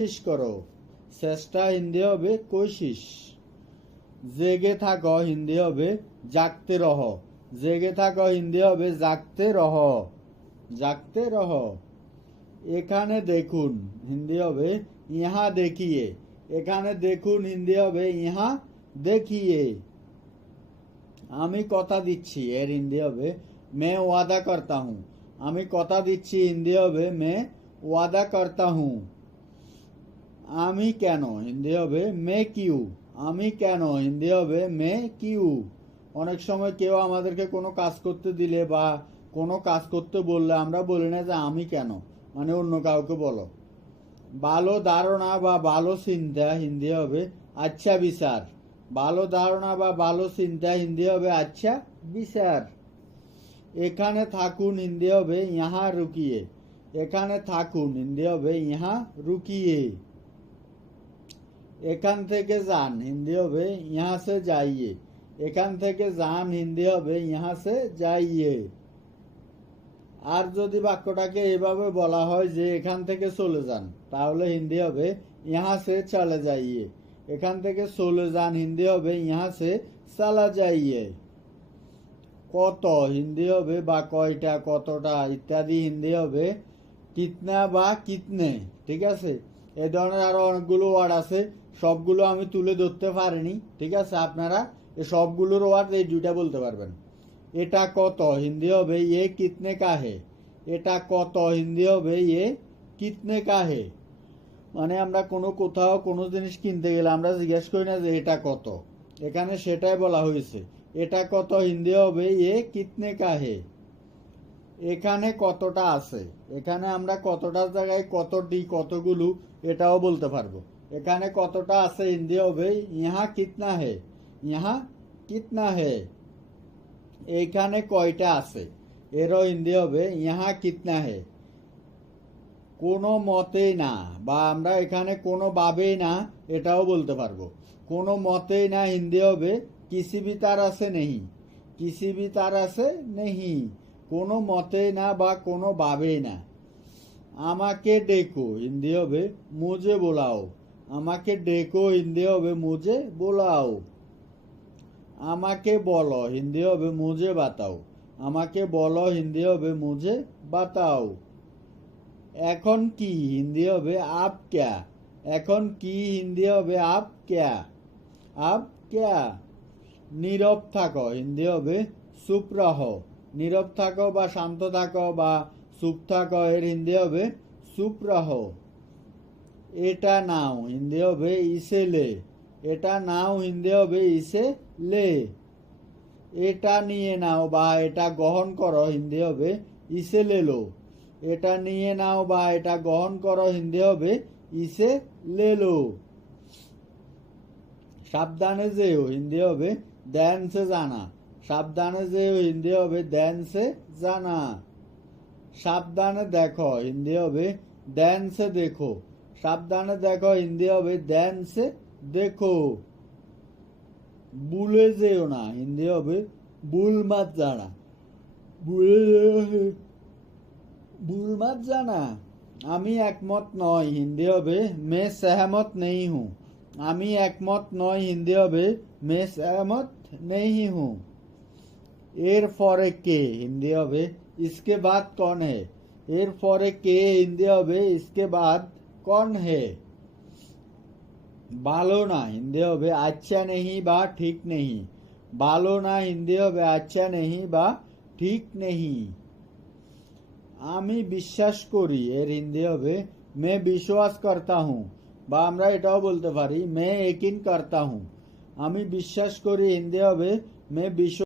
কোশিশ করো। চেষ্টা হিন্দি হবে কোশিশ। জেগে থাকো হিন্দি হবে জাগতে রহ। জেগে থাকো হিন্দি হবে জাগতে রহ। জাগতে রহ। এখানে দেখুন, হিন্দি হবে ইহা দেখিয়ে। এখানে দেখুন, হিন্দি হবে ইহা দেখিয়ে। আমি কথা দিচ্ছি, এর হিন্দি হবে মে ওয়াদা করতা হুঁ আমি কথা দিচ্ছি, হিন্দি হবে মে ওয়াদা করতা হুঁ আমি কেন? হিন্দি হবে মে কিউ আমি কেন? হিন্দি হবে মে কিউ অনেক সময় কেউ আমাদেরকে কোনো কাজ করতে দিলে বা কোনো কাজ করতে বললে আমরা বলি না যে আমি কেন? মানে অন্য কাউকে বলো। ভালো ধারণা বা ভালো চিন্তা, হিন্দি হবে আচ্ছা বিচার। ভালো ধারণা বা ভালো চিন্তা, হিন্দি হবে আচ্ছা বিচার। এখানে থাকুন, হিন্দি হবে ইহা রুকিয়ে। এখানে থাকুন, হিন্দি হবে ইহা রুকিয়ে। এখান থেকে যান, হিন্দি হবে ইহা সে যাইয়ে। এখান থেকে যান, হিন্দি হবে ইহা সে যাইয়ে। আর যদি বাক্যটাকে এভাবে বলা হয় যে এখান থেকে চলে যান, তাহলে হিন্দি হবে ইহা সে চলে যাইয়ে। এখান থেকে চলে যান, হিন্দি হবে ইহা সে চালা যাইয়ে। কত হিন্দি হবে বা কয়টা, কতটা ইত্যাদি হিন্দি হবে, কিতনা বা কিতনে, ঠিক আছে? এ ধরনের আরও অনেকগুলো ওয়ার্ড আছে। সবগুলো আমি তুলে ধরতে পারিনি, ঠিক আছে? আপনারা এই সবগুলোর ওয়ার্ড এই দুইটা বলতে পারবেন। এটা কত? হিন্দি হবে ইয়ে কিতনে কাহে? এটা কত? হিন্দি হবে ইয়ে কিতনে কাহে? মানে আমরা কোনো কোথাও কোনো জিনিস কিনতে গেলে আমরা জিজ্ঞেস করি না যে এটা কত। এখানে সেটাই বলা হয়েছে। এটা কত? হিন্দি হবে ইয়ে কিতনে কা হে এখানে কতটা আছে? এখানে আমরা কতটা জায়গায় কতটি কতগুলো এটাও বলতে পারব। এখানে কতটা আছে হিন্দি হবে ইহা কিতনা হে? ইহা কিতনা হে? এইখানে কয়টা আছে? এরও হিন্দি হবে ইহা কিতনা হে? কোনো মতেই না, বা আমরা এখানে কোনো ভাবেই না, এটাও বলতে পারব। কোনো মতেই না হিন্দি হবে কিসি ভি তার আছে নেই কিসি ভি তার আছে নেই কোনো মতেই না বা কোনো ভাবেই না। আমাকে ডেকো, হিন্দি হবে মুজে বোলাও। আমাকে ডেকো, হিন্দি হবে মুজে বোলাও। আমাকে বলো, হিন্দি হবে মুজে বাতাও। আমাকে বলো, হিন্দি হবে মুজে বাতাও। এখন কি, হিন্দি হবে আপ ক্যা? এখন কি, হিন্দি হবে আপ ক্যা? আপ ক্যা? নীরব থাকো, হিন্দি হবে চুপ রহো নীরব থাকো বা শান্ত থাকো বা চুপ থাকো, এর হিন্দি হবে চুপ রহো এটা নাও, হিন্দি হবে ইসে লে এটা নাও, হিন্দি হবে ইসে লে এটা নিয়ে নাও বা এটা গ্রহণ করো, হিন্দি হবে ইসে লেলো এটা নিয়ে নাও বা এটা গ্রহণ করো, হিন্দি হবে ইসে লেলো সাবধানে যেও, হিন্দি হবে দেন সে জানা। সাবধানে যে হিন্দি হবে দেন জানা। সাবধানে দেখো হিন্দি হবে দেন দেখো। সাবধানে দেখো হিন্দি হবে দেন দেখো। ভুলে যেও না হিন্দি হবে ভুল মাত জানা। যেও, ভুল মাত জানা। আমি একমত নয় হিন্দি হবে মে সহমত নেই হুঁ। আমি একমত নয় হিন্দি হবে মে সহমত নেই হুঁ। এর পরে কে হিন্দি হবে इसके बाद कौन है এর পরে কে হিন্দি হবে इसके बाद कौन है ভালো না হিন্দি হবে আচ্ছা নেই বা ঠিক নেই ভালো না হিন্দি হবে আচ্ছা নেই বা ঠিক নেই আমি বিশ্বাস করি এর হিন্দি হবে মে বিশ্বাস করতা হুঁ বা আমরা এটাও বলতে পারি মে একিন করতা হুঁ আমি বিশ্বাস করি হিন্দি হবে মে বিশ্ব